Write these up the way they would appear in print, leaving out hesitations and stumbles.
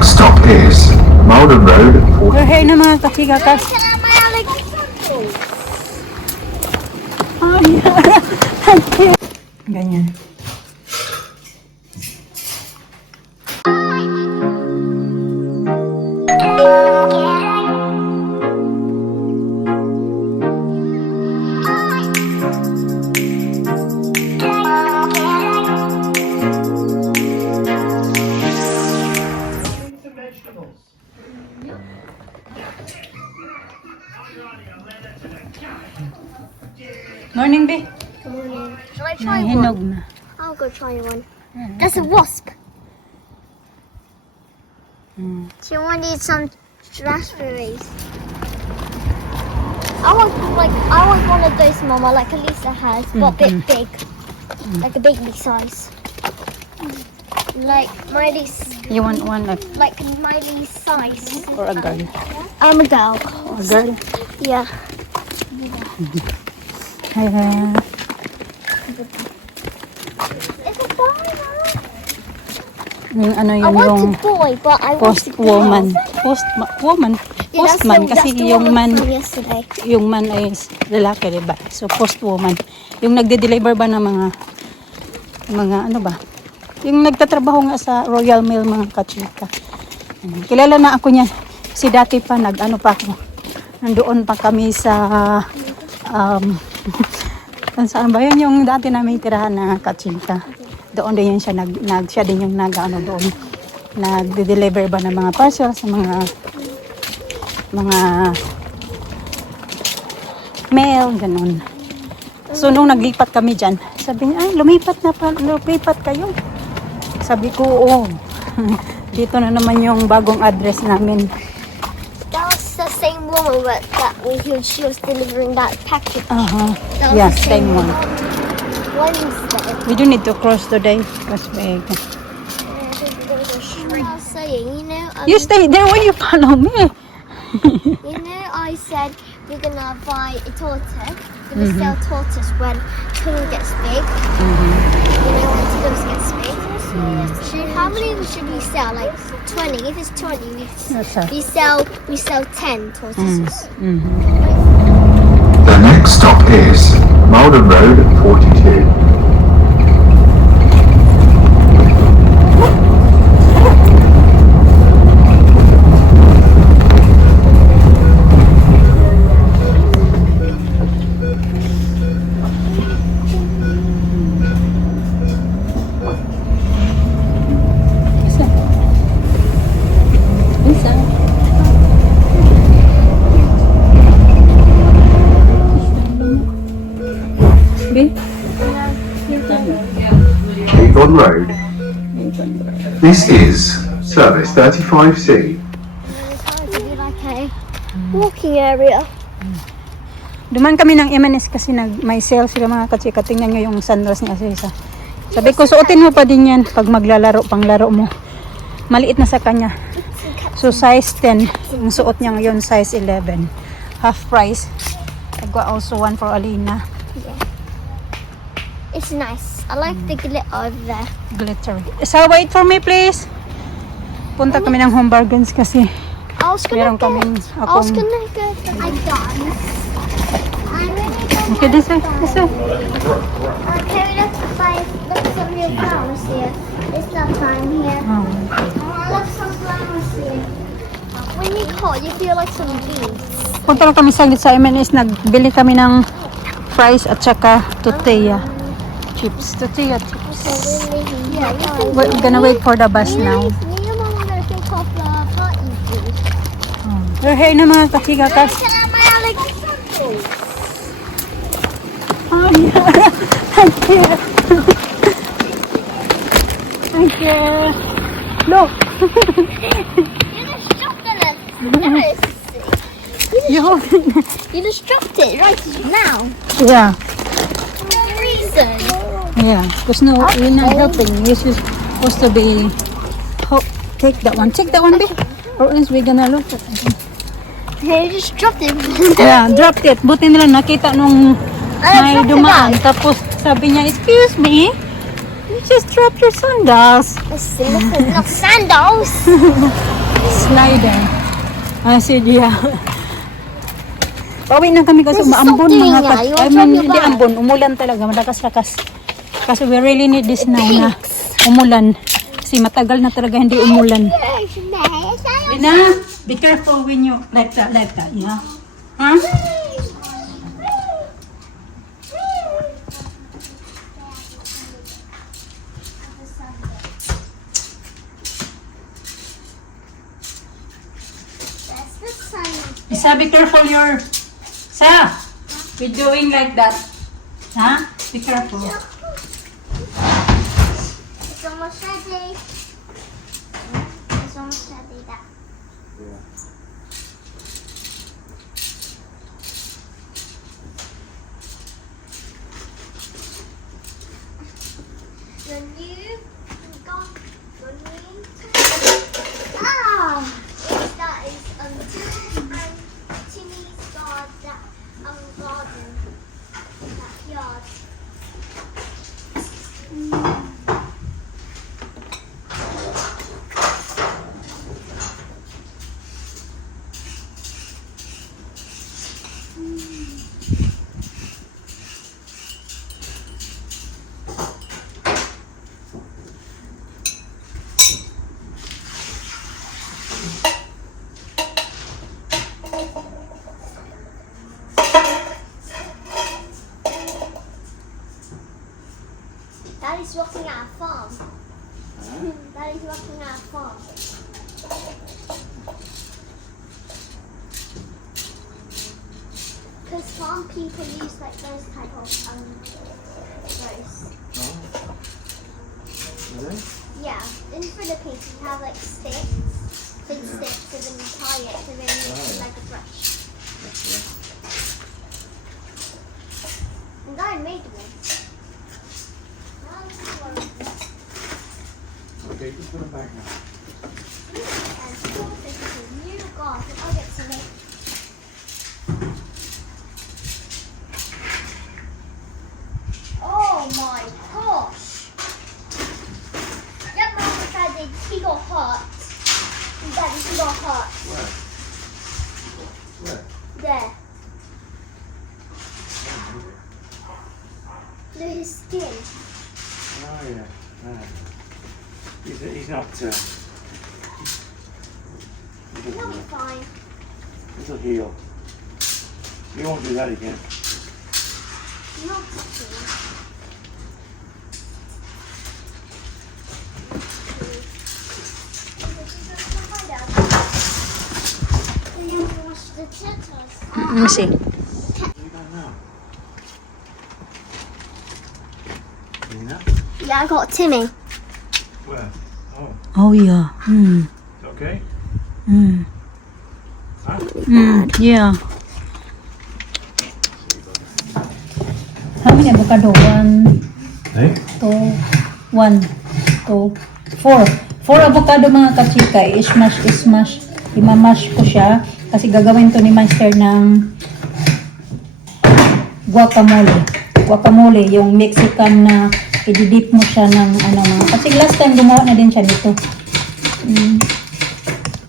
next stop is Malden Road. We're here na mga kakigakas. Ganyan. Morning, B. Shall I try one? Hinog na. I'll go try one. That's a wasp. Do you want to eat some raspberries? I want one of those, Mama, like Elisa has, but a bit big, like a baby size. Like Miley's, You want one like Miley's size. or a girl? I'm a girl. A girl? Yeah. It's a boy, Mama. Yung ano I yun, yung want a boy, but I want a girl. post-woman. Post-woman. Yeah, that's Postman. the- Kasi that's the yung one man, from yesterday. yung man ay lalaki, diba? So, post-woman. Yung nagde-deliver ba ng mga ano ba? Yung nagtatrabaho nga sa Royal Mail, mga kachika. Kilala na ako niyan. Si dati pa, nag-ano pa ako. Nandoon pa kami sa, saan ba yun? Yung dati namin tirahan na kachika. Doon din yun siya, siya din yung nag-ano doon. Nagde-deliver ba ng mga parcel sa mga mail, ganun. So, nung naglipat kami dyan, sabi niya, ay, lumipat kayo. Sabi ko, oo. Dito na naman yung bagong address namin. That was the same woman she was delivering that package. That was Yeah, the same one. Wednesday. We do need to cross today. Because we... I was saying, You stay there when you follow me. I said we're gonna buy a tortoise. We're gonna sell tortoise when Kung gets big. When Kung gets big. How many should we sell? Like 20. If it's 20, we sell 10 tortoises. The next stop is Malden Road 42. Avon Road. This is service 35C. It's going to be like a walking area. Duman kami ng M&S kasi may sale sila, mga kachika. Tingnan nyo yung sandals ni Asisa. Sabi ko, suotin mo pa din yan pag maglalaro, panglaro mo. Maliit na sa kanya. So, size 10. Yung suot niya ngayon, size 11. Half price. I got also one for Alina. It's nice. I like the glitter over there. Glittery. So, wait for me, please. Punta kami ng Home Bargains kasi I was gonna meron kaming I was gonna go for my guns. I'm gonna go Okay, this way. This way. Okay, let's buy some new flowers here. It's that time here. Oh. Look some flowers here. When you hot, you feel like some bees. Punta lang kami saglit sa M&S. Nagbili kami ng fries at saka tortilla chips. Tortilla chips. Yeah, We're gonna wait for the bus now. Me and Mom are gonna take off the party food. We're here na mga kakigakas. Oh, yeah. Thank you. Thank you. Look. You just dropped it. You just dropped it right now. Yeah. For no reason. Yeah. Because no, you're not helping. You're supposed to be... take that one. Take that one, babe. Or else we're gonna look at it. You just dropped it. Yeah, dropped it. Buti nila nakita nung may dumaan. Tapos sabi niya, excuse me. You just dropped your sandals. Not sandals. Slider. Sige. Pauwi na kami kasi This is maambon so mga tinga. You I want mean, to hindi buy? ambon. Umulan talaga. Malakas-lakas. Kasi we really need this now na umulan. Kasi matagal na talaga hindi umulan. Lina, be careful when you like that, yeah? Huh? That's the sun. Isa, be careful your... Sa, you're doing like that. Huh? Be careful. It's almost ready. It's almost ready. That. The new got the new. Ah, that is Timmy's garden, backyard. Daddy's working at a farm. Daddy's working at a farm. Because farm people use like those type of those. Really? Yeah, in the Philippines you have like sticks, big sticks, and then you tie it, and then you use it like a brush. And Dad made one. Now this is one of them. Okay, just put them back now. And so this is a new garden. I'll get some it. Oh my gosh! That man decided he got hurt. Daddy, he got hurt. Where? There. Look at his skin. Oh, yeah. Ah. He's not, He'll be fine. it'll heal. You won't do that again. Not touching. Let me see. What do you got now? Lina? Yeah, I got Timmy. Where? Oh, Oh, yeah. okay. Yeah. How many avocado? 1, Hey? 2, 1, 2, 4. 4 avocado mga kachika. I-smash. Imamash ko siya. Kasi gagawin to ni Master ng guacamole. Guacamole, yung Mexican na i-dip mo siya ng ano mga. Kasi last time gumawa na din siya nito.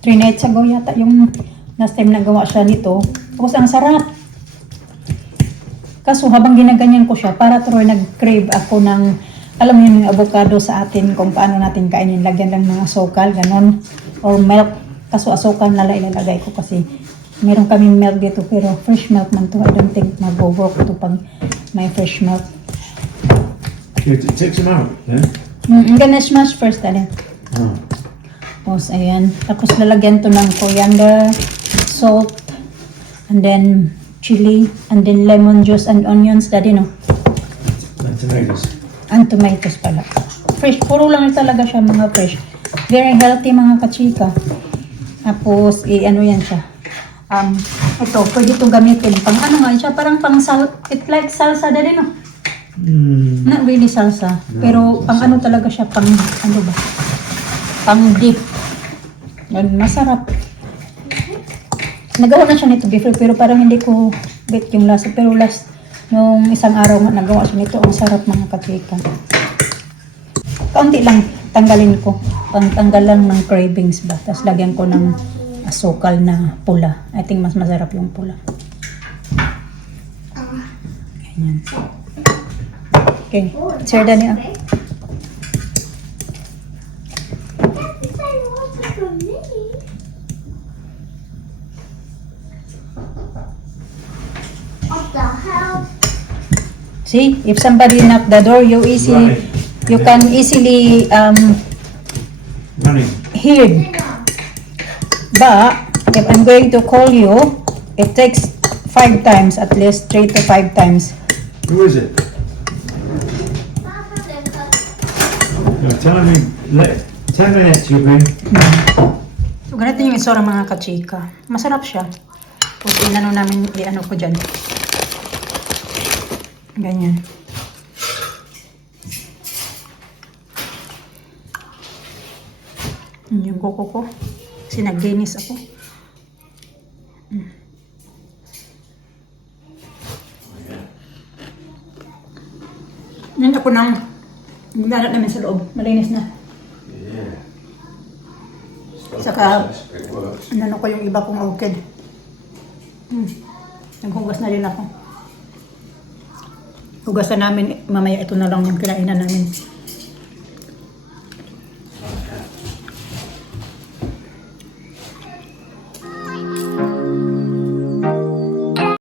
3 nights ago yata yung last time nagawa siya nito. Tapos ang sarap. Kaso habang ginaganyan ko siya, para tuloy nag-crave ako ng, alam mo yung avocado sa atin, kung paano natin kainin, lagyan lang ng asukal, ganon, or milk. Kaso asukal na lang ilalagay ko kasi meron kaming milk dito, pero fresh milk man to. I don't think mag-work to pag may fresh milk. It takes them out, yeah? I'm gonna smash first, dali. Oh. Tapos, ayan. Tapos lalagyan to ng coriander, salt, and then chili, and then lemon juice and onions, daddy, no? And tomatoes. And tomatoes pala. Fresh. Puro lang talaga siya mga fresh. Very healthy mga kachika. Tapos, ano yan siya. Ito, pwede ito gamitin. Pang ano nga siya, parang pang it like salsa daddy, no? Not really salsa. Pero pang ano talaga siya, pang ano ba? Pang dip. Yan, masarap. Nagawa na siya nito before, pero parang hindi ko bet yung lasa. Pero last, nung isang araw nga nagawa siya nito, ang sarap mga kachika. Kaunti lang tanggalin ko. Pangtanggal lang ng cravings ba. Tapos lagyan ko ng asukal na pula. I think mas masarap yung pula. Ganyan. Okay. Sir Daniel. What the hell? See, if somebody knock the door, you can easily Running. hear. But if I'm going to call you, it takes 5 times, at least 3 to 5 times. Who is it? No, tell me. 10 minutes, you've been. So, ganito yung isura mga kachika. Masarap siya. Tapos inano namin, i-ano ko dyan. Ganyan. Yun yung kuko ko. Kasi naglinis ako. Yan ako nang magdarat namin sa loob. Malinis na. Yeah. Saka, ano ko yung iba kong orchid. Naghugas na rin ako. Hugasan namin, mamaya ito na lang yung kinainan namin.